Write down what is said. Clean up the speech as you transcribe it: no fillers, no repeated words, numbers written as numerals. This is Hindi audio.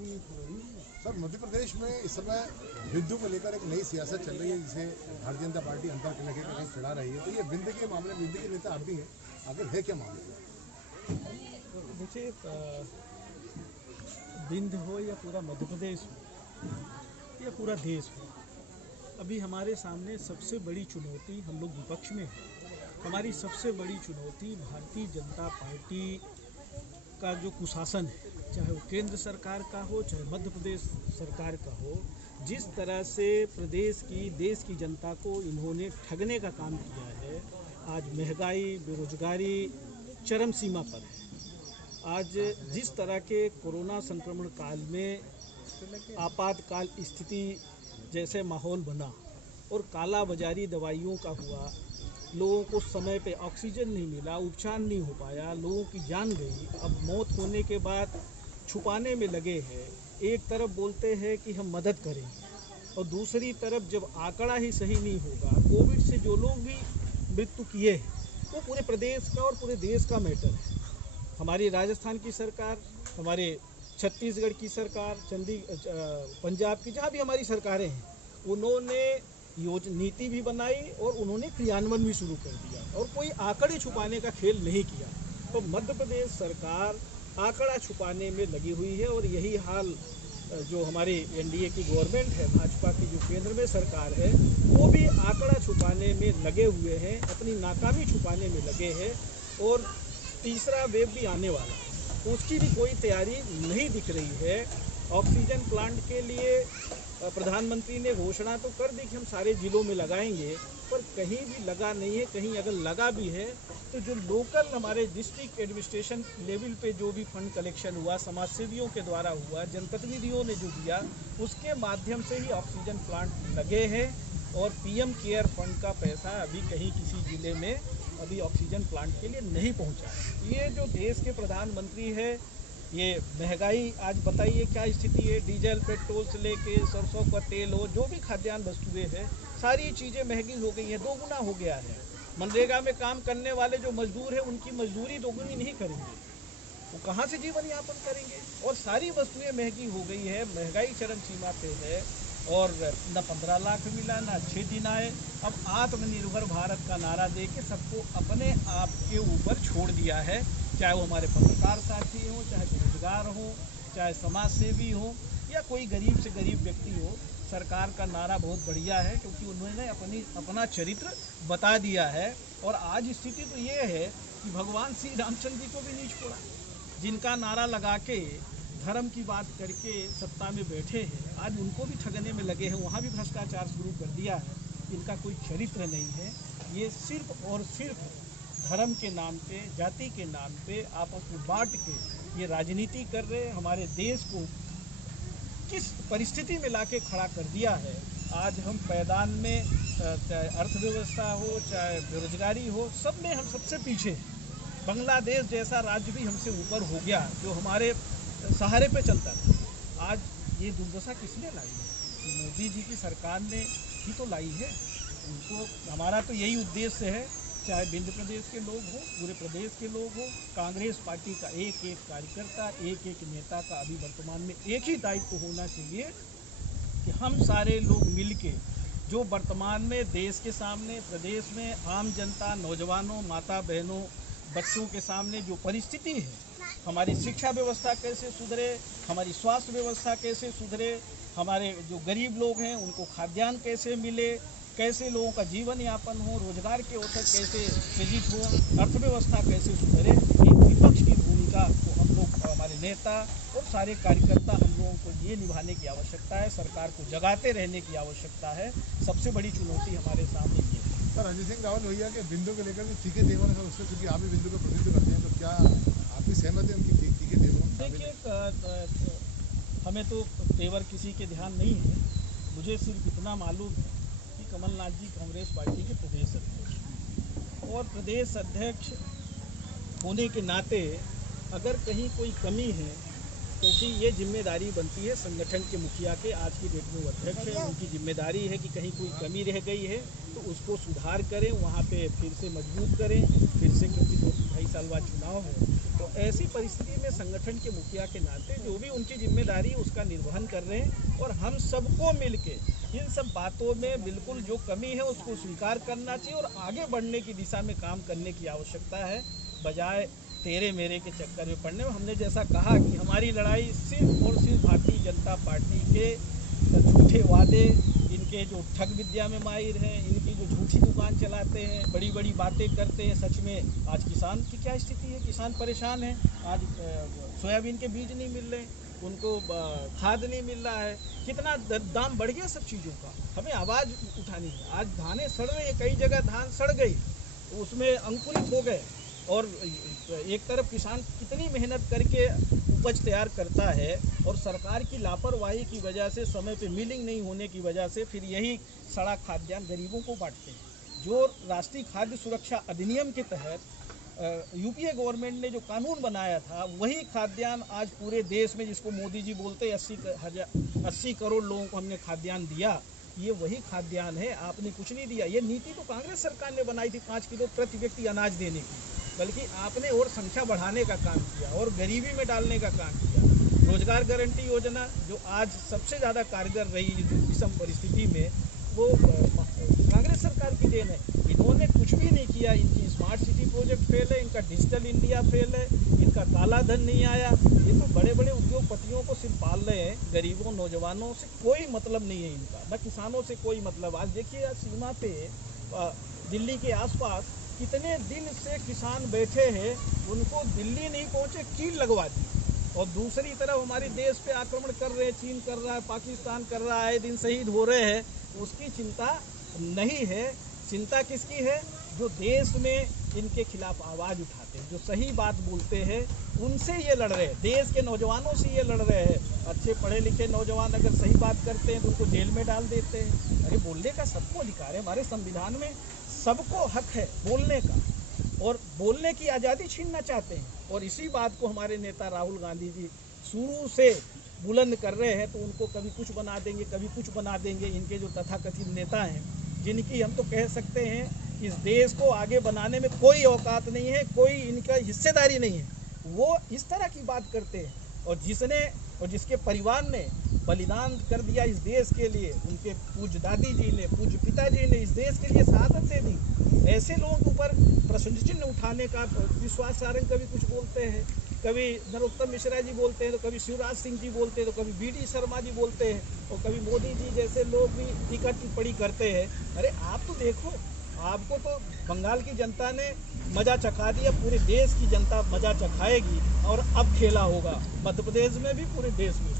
सर, मध्य प्रदेश में इस समय विंध्य को लेकर एक नई सियासत चल रही है जिसे भारतीय जनता पार्टी अंतर के कहीं चढ़ा रही है। तो ये विंध्य के मामले, विंध्य के नेता आप भी हैं, आखिर है क्या मामला? देखिए, विंध्य हो या पूरा मध्य प्रदेश हो या पूरा देश हो, अभी हमारे सामने सबसे बड़ी चुनौती, हम लोग विपक्ष में हैं, हमारी सबसे बड़ी चुनौती भारतीय जनता पार्टी का जो कुशासन है, चाहे वो केंद्र सरकार का हो चाहे मध्य प्रदेश सरकार का हो, जिस तरह से प्रदेश की, देश की जनता को इन्होंने ठगने का काम किया है। आज महंगाई, बेरोजगारी चरम सीमा पर है। आज जिस तरह के कोरोना संक्रमण काल में आपातकाल स्थिति जैसे माहौल बना और काला बाजारी दवाइयों का हुआ, लोगों को समय पे ऑक्सीजन नहीं मिला, उपचार नहीं हो पाया, लोगों की जान गई। अब मौत होने के बाद छुपाने में लगे हैं। एक तरफ बोलते हैं कि हम मदद करेंगे और दूसरी तरफ जब आंकड़ा ही सही नहीं होगा, कोविड से जो लोग भी मृत्यु किए हैं वो पूरे प्रदेश का और पूरे देश का मैटर है। हमारी राजस्थान की सरकार, हमारे छत्तीसगढ़ की सरकार, पंजाब की, जहाँ भी हमारी सरकारें हैं, उन्होंने नीति भी बनाई और उन्होंने क्रियान्वयन भी शुरू कर दिया और कोई आंकड़े छुपाने का खेल नहीं किया। तो मध्य प्रदेश सरकार आंकड़ा छुपाने में लगी हुई है और यही हाल जो हमारी एनडीए की गवर्नमेंट है, भाजपा की जो केंद्र में सरकार है, वो भी आंकड़ा छुपाने में लगे हुए हैं, अपनी नाकामी छुपाने में लगे हैं। और तीसरा वेव भी आने वाला है, उसकी भी कोई तैयारी नहीं दिख रही है। ऑक्सीजन प्लांट के लिए प्रधानमंत्री ने घोषणा तो कर दी कि हम सारे जिलों में लगाएंगे, पर कहीं भी लगा नहीं है। कहीं अगर लगा भी है तो जो लोकल हमारे डिस्ट्रिक्ट एडमिनिस्ट्रेशन लेवल पे जो भी फंड कलेक्शन हुआ, समाज सेवियों के द्वारा हुआ, जनप्रतिनिधियों ने जो दिया, उसके माध्यम से ही ऑक्सीजन प्लांट लगे हैं। और पीएम केयर फंड का पैसा अभी कहीं किसी जिले में अभी ऑक्सीजन प्लांट के लिए नहीं पहुँचा। ये जो देश के प्रधानमंत्री है, ये महंगाई आज बताइए क्या स्थिति है। डीजल, पेट्रोल से लेके सरसों का तेल हो, जो भी खाद्यान्न वस्तुएं हैं, सारी चीज़ें महंगी हो गई हैं, दोगुना हो गया है। मनरेगा में काम करने वाले जो मजदूर हैं, उनकी मजदूरी दोगुनी नहीं करेंगे, वो कहाँ से जीवन यापन करेंगे। और सारी वस्तुएं महंगी हो गई है, महंगाई चरम सीमा पे है और न 15 लाख मिला, न अच्छे दिन आए। अब आत्मनिर्भर भारत का नारा दे के सबको अपने आप के ऊपर छोड़ दिया है, चाहे वो हमारे पत्रकार साथी हो, चाहे बेरोजगार हो, चाहे समाज सेवी हो या कोई गरीब से गरीब व्यक्ति हो। सरकार का नारा बहुत बढ़िया है क्योंकि उन्होंने अपना चरित्र बता दिया है। और आज स्थिति तो ये है कि भगवान श्री रामचंद्र जी को भी नहीं छोड़ा, जिनका नारा लगा के धर्म की बात करके सत्ता में बैठे हैं, आज उनको भी ठगने में लगे हैं। वहाँ भी भ्रष्टाचार शुरू कर दिया है। इनका कोई चरित्र नहीं है। ये सिर्फ और सिर्फ धर्म के नाम पे, जाति के नाम पे आपस में बांट के ये राजनीति कर रहे हैं। हमारे देश को किस परिस्थिति में लाके खड़ा कर दिया है। आज हम पैदान में, चाहे अर्थव्यवस्था हो, चाहे बेरोजगारी हो, सब में हम सबसे पीछे हैं। बांग्लादेश जैसा राज्य भी हमसे ऊपर हो गया, जो हमारे सहारे पे चलता था। आज ये दुर्दशा किसने लाई है? मोदी जी की सरकार ने ही तो लाई है। उनको, हमारा तो यही उद्देश्य है, चाहे विंध्य प्रदेश के लोग हो, पूरे प्रदेश के लोग हो, कांग्रेस पार्टी का एक एक कार्यकर्ता, एक एक नेता का अभी वर्तमान में एक ही दायित्व होना चाहिए कि हम सारे लोग मिलके जो वर्तमान में देश के सामने, प्रदेश में आम जनता, नौजवानों, माता बहनों, बच्चों के सामने जो परिस्थिति है, हमारी शिक्षा व्यवस्था कैसे सुधरे, हमारी स्वास्थ्य व्यवस्था कैसे सुधरे, हमारे जो गरीब लोग हैं उनको खाद्यान्न कैसे मिले, कैसे लोगों का जीवन यापन हो, रोजगार के अवसर कैसे सृजित हो, अर्थव्यवस्था कैसे सुधरे। एक विपक्ष की भूमिका को हम लोग, हमारे नेता और सारे कार्यकर्ता, हम लोगों को ये निभाने की आवश्यकता है। सरकार को जगाते रहने की आवश्यकता है। सबसे बड़ी चुनौती हमारे सामने ये है। सर, अजय सिंह रावत भैया के बिंदु को लेकर तीखे देवर है, उससे क्योंकि आप भी बिंदु का प्रतिनिधित्व करते हैं, तो क्या आप भी सहमत हैं उनकी तीखे देवर? देखिए, हमें तो तेवर किसी के ध्यान नहीं है। मुझे सिर्फ इतना मालूम है कि कमलनाथ जी कांग्रेस पार्टी के प्रदेश अध्यक्ष, और प्रदेश अध्यक्ष होने के नाते अगर कहीं कोई कमी है, क्योंकि ये जिम्मेदारी बनती है संगठन के मुखिया के, आज की डेट में वो अध्यक्ष है, उनकी जिम्मेदारी है कि कहीं कोई कमी रह गई है तो उसको सुधार करें, वहाँ पे फिर से मजबूत करें, फिर से, क्योंकि 2 ढाई साल बाद चुनाव हो। तो ऐसी परिस्थिति में संगठन के मुखिया के नाते जो भी उनकी जिम्मेदारी उसका निर्वहन कर रहे हैं, और हम सबको मिलके इन सब बातों में बिल्कुल जो कमी है उसको स्वीकार करना चाहिए और आगे बढ़ने की दिशा में काम करने की आवश्यकता है, बजाय तेरे मेरे के चक्कर में पड़ने में। हमने जैसा कहा कि हमारी लड़ाई सिर्फ और सिर्फ भारतीय जनता पार्टी के झूठे वादे, इनके जो ठग विद्या में माहिर हैं, इनकी जो झूठी दुकान चलाते हैं, बड़ी बड़ी बातें करते हैं। सच में आज किसान की क्या स्थिति है, किसान परेशान है। आज सोयाबीन के बीज नहीं मिल रहे, उनको खाद नहीं मिल रहा है, कितना दाम बढ़ गया सब चीज़ों का। हमें आवाज़ उठानी है। आज धानें सड़ रही है, कई जगह धान सड़ गई, उसमें अंकुरित हो गए, और एक तरफ किसान कितनी मेहनत करके उपज तैयार करता है, और सरकार की लापरवाही की वजह से, समय पे मिलिंग नहीं होने की वजह से फिर यही सड़ा खाद्यान्न गरीबों को बांटते हैं। जो राष्ट्रीय खाद्य सुरक्षा अधिनियम के तहत यूपीए गवर्नमेंट ने जो कानून बनाया था, वही खाद्यान्न आज पूरे देश में, जिसको मोदी जी बोलते हैं 80 करोड़ लोगों को हमने खाद्यान्न दिया, ये वही खाद्यान्न है। आपने कुछ नहीं दिया। ये नीति तो कांग्रेस सरकार ने बनाई थी 5 किलो प्रति व्यक्ति अनाज देने की, बल्कि आपने और संख्या बढ़ाने का काम किया और गरीबी में डालने का काम किया। रोजगार गारंटी योजना जो आज सबसे ज़्यादा कारगर रही विषम परिस्थिति में, वो कांग्रेस सरकार की देन है। इन्होंने कुछ भी नहीं किया। इनकी स्मार्ट सिटी प्रोजेक्ट फेल है, इनका डिजिटल इंडिया फेल है, इनका काला धन नहीं आया। ये तो बड़े बड़े उद्योगपतियों को सिर्फ पाल रहे हैं, गरीबों नौजवानों से कोई मतलब नहीं है इनका, न किसानों से कोई मतलब। आज देखिए, आज सीमा पे दिल्ली के आसपास कितने दिन से किसान बैठे हैं, उनको दिल्ली नहीं पहुँचे कील लगवा दी। और दूसरी तरफ हमारे देश पे आक्रमण कर रहे हैं, चीन कर रहा है, पाकिस्तान कर रहा है, दिन शहीद हो रहे हैं, उसकी चिंता नहीं है। चिंता किसकी है? जो देश में इनके खिलाफ आवाज़ उठाते हैं, जो सही बात बोलते हैं, उनसे ये लड़ रहे हैं। देश के नौजवानों से ये लड़ रहे हैं। अच्छे पढ़े लिखे नौजवान अगर सही बात करते हैं तो उनको जेल में डाल देते हैं। अरे बोलने का सबको अधिकार है, हमारे संविधान में सबको हक है बोलने का, और बोलने की आज़ादी छीनना चाहते हैं। और इसी बात को हमारे नेता राहुल गांधी जी शुरू से बुलंद कर रहे हैं। तो उनको कभी कुछ बना देंगे, कभी कुछ बना देंगे। इनके जो तथाकथित नेता हैं, जिनकी हम तो कह सकते हैं इस देश को आगे बनाने में कोई औकात नहीं है, कोई इनका हिस्सेदारी नहीं है, वो इस तरह की बात करते हैं। और जिसके परिवार ने बलिदान कर दिया इस देश के लिए, उनके पूज्य दादी जी ने, पूज्य पिताजी ने इस देश के लिए शहादत दे दी। ऐसे लोगों के ऊपर प्रश्न चिन्ह उठाने का विश्वास सारंग कभी कुछ बोलते हैं, कभी नरोत्तम मिश्रा जी बोलते हैं, तो कभी शिवराज सिंह जी बोलते हैं, तो कभी बीडी शर्मा जी बोलते हैं, और कभी मोदी जी जैसे लोग भी टीका टिप्पणी करते हैं। अरे आप तो देखो, आपको तो बंगाल की जनता ने मज़ा चखा दिया, पूरे देश की जनता मज़ा चखाएगी, और अब खेला होगा मध्य प्रदेश में भी, पूरे देश में।